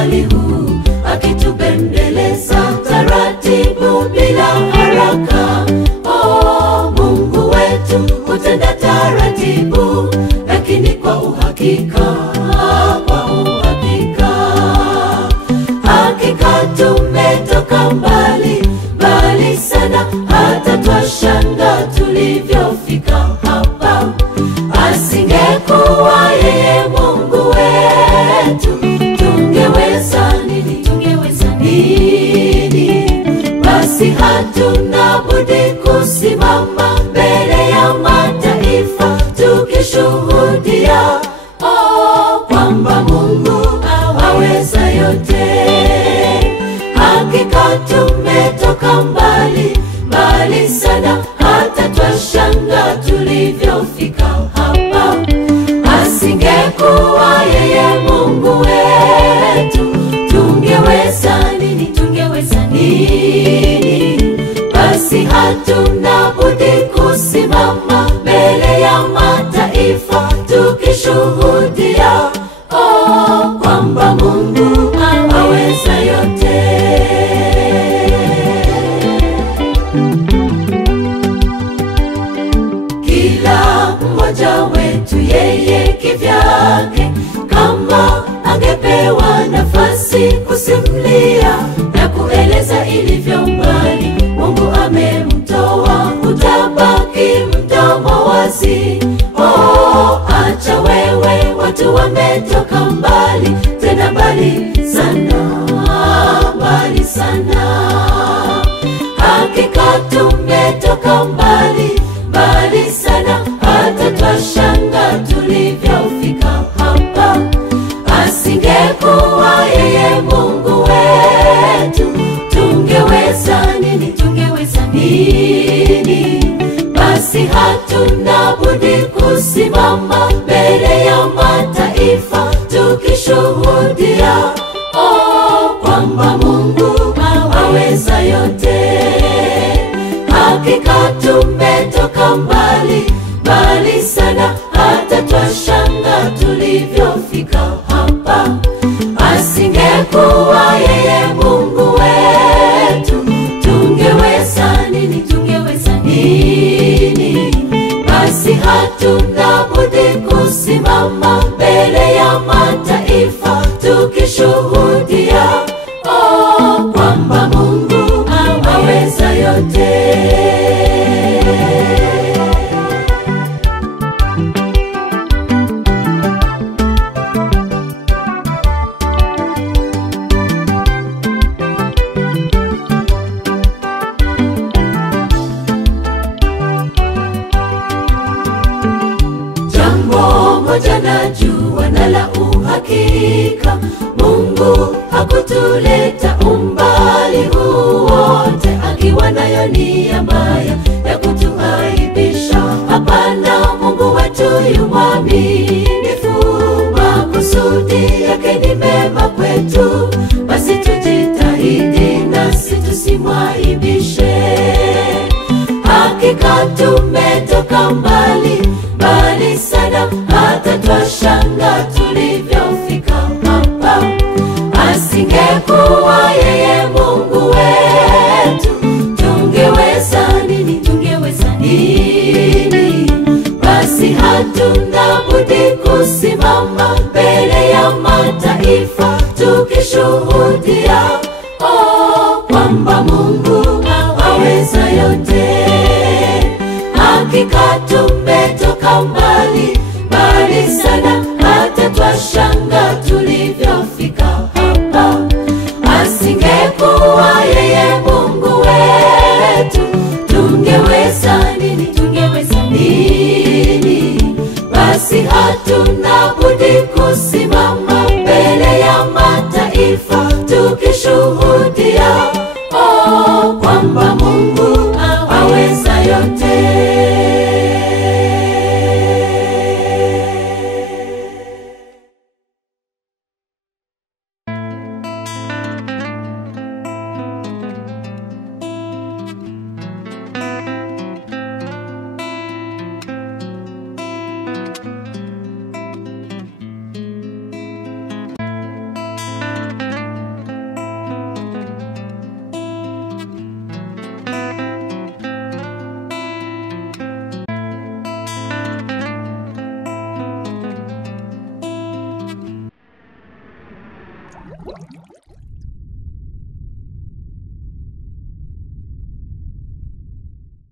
umbali huu, akitubembeleza taratibu bila haraka. Oh, Mungu wetu hutenda taratibu, lakini kwa uhakika, kwa uhakika. Hakika tumetoka mbali, mbali sana, hata twashanga tulivyofika hapa. Asingekuwa yeye Mungu wetu, tungeweza nini? Tungeweza nini? Basi hatuna budi kusimama mbele ya mataifa tukishuhudia, oh, kwamba Mungu aweza yote. Hakika tumetoka mbali, mbali sana, hata twashanga tulivyofika hapa. Asingekuwa yeye Mungu wetu, tungeweza nini? Tungeweza nini? Basi hatuna budi kusimama mbele ya mataifa tukishuhudia, oh, kwamba Mungu aweza yote. Kila mmoja wetu yeye kivyake, kama angepewa nafasi kusimulia na kueleza ilivyo mbali Mungu amemtoa, utabaki mdomo wazi. Oh, acha wewe, watu wametoka mbali, tena mbali sana, mbali sana. Hakika tumetoka mbali, mbali sana, hata twashanga tulivyofika hapa. Asingekuwa yeye Mungu wetu, tungeweza nini? Tungeweza nini? Basi hatuna budi kusimama mbele ya mataifa tukishuhudia, oh, kwamba Mungu aweza yote. Hakika tumetoka mbali, mbali sana, hata twashanga tulivyofika hapa. Asingekuwa yeye Mungu wetu, tungeweza nini? Tungeweza nini? Basi hatuna budi kusimama mbele ya mataifa tukishuhudia, oh, kwamba Mungu aweza yote. Jambo moja najua na la uhakika, Mungu hakutuleta umbali huu wote akiwa nayo nia mbaya ya kutuaibisha. Hapana, Mungu wetu yu mwaminifu, makusudi yake ni mema kwetu. Basi tujitahidi nasi tusimwaibishe. Hakika tumetoka mbali, mbali sana, hata twashanga tulivyofika hapa. Asingekuwa yeye Mungu wetu, tungeweza nini? Tungeweza nini? Basi hatuna budi kusimama mbele ya mataifa tukishuhudia, oh, kwamba Mungu aweza yote. Hakika tumetoka mbali, mbali sana, hata twashanga tulivyofika hapa. Asingekuwa yeye Mungu wetu, tungeweza nini? Tungeweza nini? Basi hatuna budi